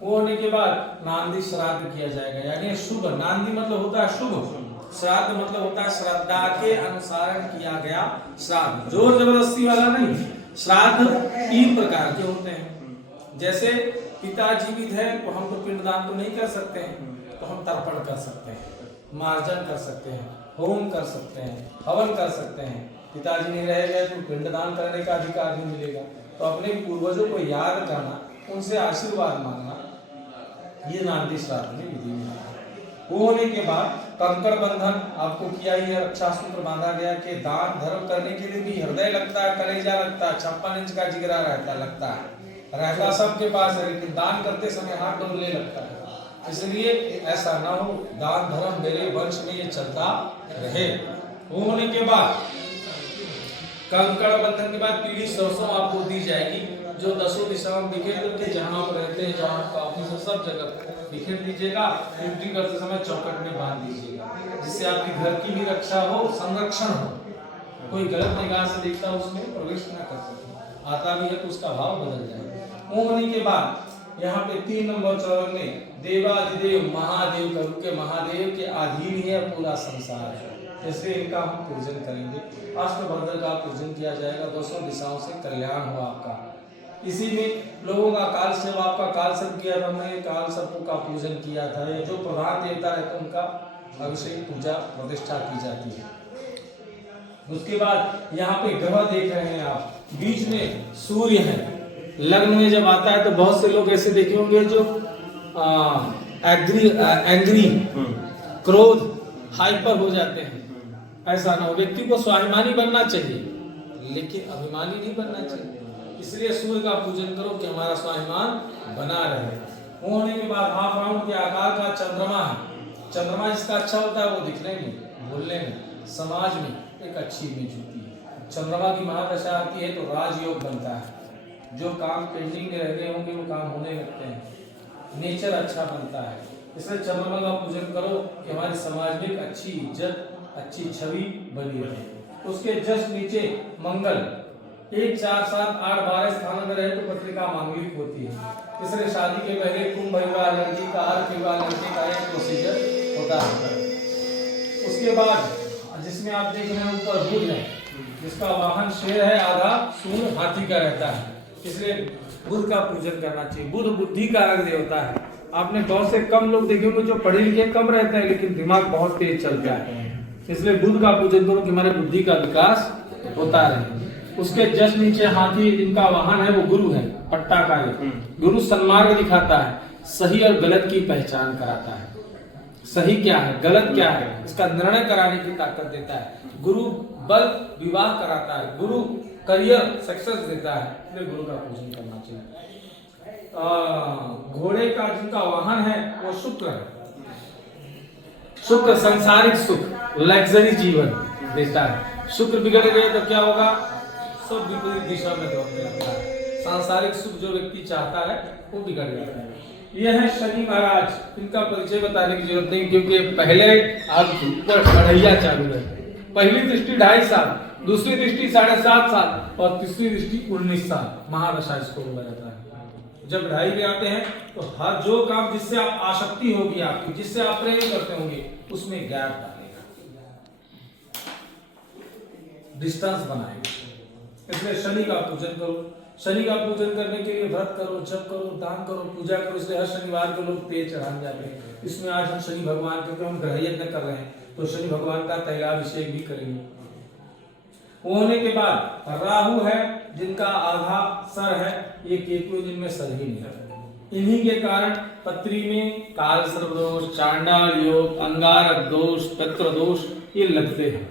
वो होने के बाद नांदी श्राद्ध किया जाएगा, यानी शुभ। नांदी मतलब होता है शुभ, श्राद्ध मतलब होता है श्रद्धा के अनुसार किया गया श्राद्ध, जोर जबरदस्ती वाला नहीं। श्राद्ध 3 प्रकार के होते हैं। जैसे पिता जीवित है तो हम तो पिंडदान तो नहीं कर सकते हैं, तो हम तर्पण कर सकते हैं, मार्जन कर सकते हैं, होम कर सकते हैं, हवन कर सकते हैं। पिताजी नहीं रह गए तो पिंडदान करने का अधिकार नहीं मिलेगा। तो अपने पूर्वजों को याद करना, उनसे आशीर्वाद मांगना, ये नांदी श्राद्ध की विधि है। वो होने के बाद कंकड़ बंधन आपको किया ही है, रक्षा सूत्र बांधा गया कि दान धर्म करने के लिए भी हृदय लगता है, कलेजा लगता है, 56 इंच का जिगरा रहता रहता सबके पास है, लेकिन दान करते समय हाथ डोलने लगता है। इसलिए ऐसा ना हो, दान धर्म मेरे वंश में ये चलता रहे। वो होने के बाद कंकड़ बंधन के बाद पीली सरसों आपको दी जाएगी, जो 10 दिशाओं में बिखेर करके जहाँ आप रहते हैं, जहाँ आपका ऑफिस है, सब जगह बिखेर दीजिएगा। ड्यूटी करते समय चौकट में बांध दीजिएगा, जिससे आपके घर की भी रक्षा हो, संरक्षण हो, कोई गलत निगाह से देखता उसमें प्रवेश न कर सके। आता भी है तो उसका भाव बदल जाएगा। वो होने के बाद यहाँ पे 3 नंबर चरण में देवाधिदेव महादेव करूँ के महादेव के अधीन है पूरा संसार है, इसलिए इनका हम पूजन करेंगे। अष्टभद्र का पूजन किया जाएगा, 200 दिशाओं से कल्याण हो आपका। इसी में लोगों का काल सर्प, आपका काल सर्प किया था, हमने काल सर्प का पूजन किया था। ये जो प्रधान देवता रहते हैं उनका अभिषेक पूजा प्रतिष्ठा की जाती है। उसके बाद यहाँ पे ग्रह देख रहे हैं आप, बीच में सूर्य है। लग्न में जब आता है तो बहुत से लोग ऐसे देखे होंगे जो एंग्री क्रोध हाइपर हो जाते हैं। ऐसा ना हो, व्यक्ति को स्वाभिमानी बनना चाहिए लेकिन अभिमानी नहीं बनना चाहिए। इसलिए सूर्य का पूजन करो कि हमारा स्वाभिमान बना रहे। वो होने के बाद हाफ राउंड के आकार का चंद्रमा है। चंद्रमा जिसका अच्छा होता है वो दिखने में, बोलने में, समाज में एक अच्छी इमेज होती है। चंद्रमा की महादशा आती है तो राजयोग बनता है, जो काम पेंडिंग में रह गए होंगे वो काम होने लगते हैं, नेचर अच्छा बनता है। इसलिए चंद्रमा का पूजन करो कि हमारे समाज में एक अच्छी इज्जत, अच्छी छवि बनी रहे। उसके जस्ट नीचे मंगल 1, 4, 7, 8, 12 स्थानों में रहे तो पत्रिका मांगलिक होती है। इसलिए शादी के पहले कुंभ विवाह लड़की का, अर्घ विवाह लड़के का एक प्रोसीजर होता है। उसके बाद जिसमें आप देख रहे हैं ऊपर बुध है, जिसका वाहन शेर है, आधा सूंड हाथी का रहता है, इसलिए बुध का पूजन करना चाहिए। बुध बुद्धि का कारक देवता है। आपने बहुत से कम लोग देखे होंगे जो पढ़े लिखे कम रहते हैं लेकिन दिमाग बहुत तेज चलता है, इसलिए बुध का पूजन करो कि हमारे बुद्धि का विकास होता रहे। उसके जस्ट नीचे हाथी, जिनका वाहन है वो गुरु है, पट्टा का। गुरु सन्मार्ग दिखाता है, सही और गलत की पहचान कराता है। सही क्या है, गलत क्या है, इसका निर्णय कराने की ताकत देता है। गुरु बल विवाह कराता है, गुरु करियर सक्सेस देता है, इसलिए गुरु का पूजन करना चाहिए। घोड़े का जिनका वाहन है वो शुक्र है। शुक्र सांसारिक सुख, लग्जरी जीवन देता है। शुक्र बिगड़ गए तो क्या होगा, सब विपरीत दिशा में दौड़ने लगता है। सांसारिक सुख जो व्यक्ति चाहता है वो बिगड़ जाता है। ये है शनि महाराज, इनका परिचय बताने की जरूरत नहीं क्योंकि पहले आप ऊपर बढ़ैया चालू है। पहली दृष्टि 2.5 साल, दूसरी दृष्टि 7.5 साल और तीसरी दृष्टि 19 साल महादशा इसको रहता है। जब 2.5 में आते हैं तो हर जो काम जिससे आप आसक्ति होगी आपकी, जिससे आप प्रेम करते होंगे, उसमें गैप डालेगा, डिस्टेंस बनाएगा। इसलिए शनि का पूजन करो। शनि का पूजन करने के लिए व्रत करो, जप करो, दान करो, पूजा करो। इसलिए हर शनिवार को लोग तेल चढ़ाने जाते हैं। इसमें आज हम शनि भगवान, क्योंकि हम ग्रह यज्ञ कर रहे हैं तो शनि भगवान का तैलाभिषेक भी करेंगे। वो होने के बाद राहु है, जिनका आधा सर है, ये केतु जिनमें सर ही नहीं है। इन्हीं के कारण पत्री में काल सर्प दोष, चांडाल योग, अंगारक दोष, पितृ दोष ये लगते हैं,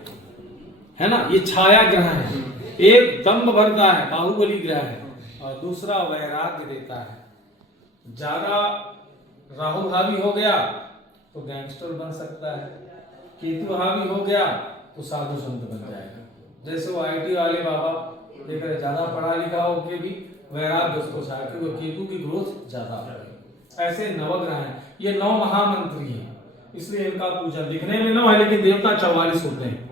है ना। ये छाया ग्रह है। एक दंभ भरता है, बाहुबली ग्रह है, और दूसरा वैराग्य देता है। ज्यादा राहु हावी हो गया तो गैंगस्टर बन सकता है, केतु हावी हो गया तो साधु संत बन जाएगा। जैसे वो IT वाले बाबा देख रहे, ज्यादा पढ़ा लिखा होके भी वैराग्य उसको चाहिए क्योंकि केतु की ग्रोथ ज्यादा है। ऐसे नवग्रह हैं, ये 9 महामंत्री हैं, इसलिए इनका पूजा दिखने में 9 है लेकिन देवता 44 होते हैं।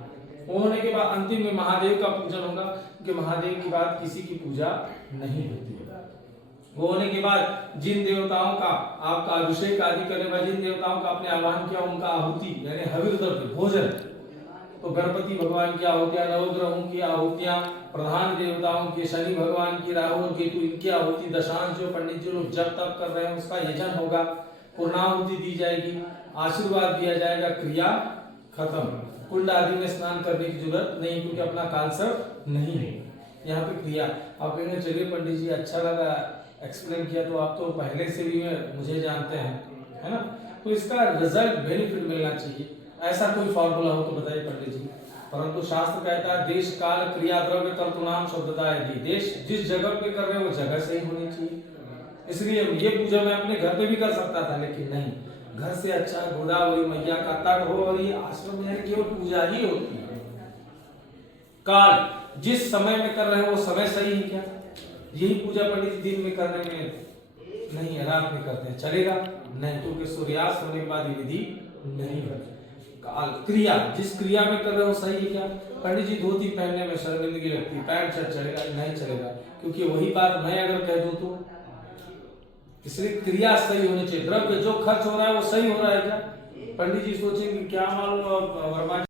होने के बाद अंतिम में महादेव का पूजन होगा, क्योंकि महादेव की बात किसी की पूजा नहीं होती है। वो होने के बाद जिन देवताओं का आपका अभिषेक आदि करने में जिन देवताओं का आपने आह्वान किया उनका आहुति यानी हविर द्रव्य भोजन, तो गणपति भगवान की आहुतियां, नवग्रहों की आहुतियां, प्रधान देवताओं की, शनि भगवान की, राहु और केतु इनकी आहुति, दशांश जो पंडित जी लोग जब तक कर रहे हैं उसका यजन होगा, पूर्णाहुति दी जाएगी, आशीर्वाद दिया जाएगा, क्रिया खत्म। कुंड आदि में स्नान करने की जरूरत नहीं क्योंकि अपना कालसर्प नहीं है। यहाँ पे क्रिया आप कहेंगे चलिए पंडित जी अच्छा लगा एक्सप्लेन किया, तो आप तो पहले से भी मुझे जानते हैं, है ना, तो इसका रिजल्ट बेनिफिट मिलना चाहिए, ऐसा कोई फॉर्मूला हो तो बताइए पंडित जी। परंतु शास्त्र कहता है देश काल क्रिया द्रव्य कर्तुनाम शुद्धता यदि, देश जिस जगह पे कर रहे हो वो जगह से ही होनी चाहिए। इसलिए ये पूजा मैं अपने घर पे भी कर सकता था, लेकिन नहीं, घर से अच्छा गोदावरी मैया का तट हो और ये आश्रम में केवल पूजा ही होती है। काल जिस समय में कर रहे हो वो समय सही है क्या? यही पूजा पंडित दिन में करने में नहीं है, रात में करते हैं, चलेगा नहीं, क्योंकि सूर्यास्त होने के बाद ये विधि नहीं है। काल क्रिया जिस क्रिया में कर रहे हो सही है क्या? पंडित जी धोती पहनने में शर्मिंदगी लगती है, पैंट शर्ट चलेगा नहीं चलेगा, क्योंकि वही बात मैं अगर कह दूं तो, इसलिए क्रिया सही होनी चाहिए। द्रव्य जो खर्च हो रहा है वो सही हो रहा है क्या? पंडित जी सोचेंगे क्या मालूम वर्मा